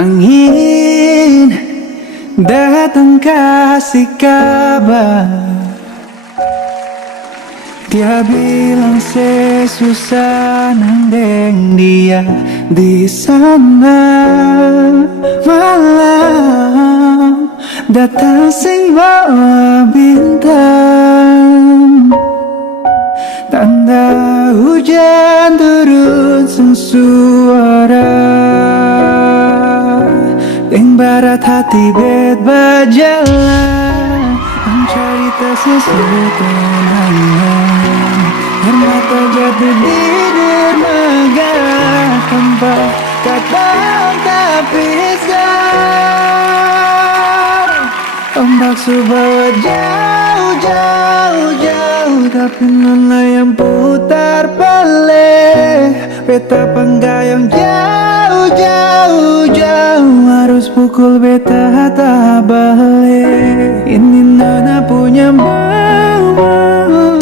Angin datang kasih kabar, dia bilang sesusah nandeng dia di sana. Malam datang sing bawa bintang, tanda hujan turun sing suara. Yang barat hati bet berjalan, mencerita sesuatu air mata jatuh di dermaga tanpa kata tak pisah. Ombak subawa jauh, jauh, jauh, tapi nona yang putar balik. Beta penggayang jauh, jauh, jauh, harus pukul beta tak balik. Ini nona punya mau.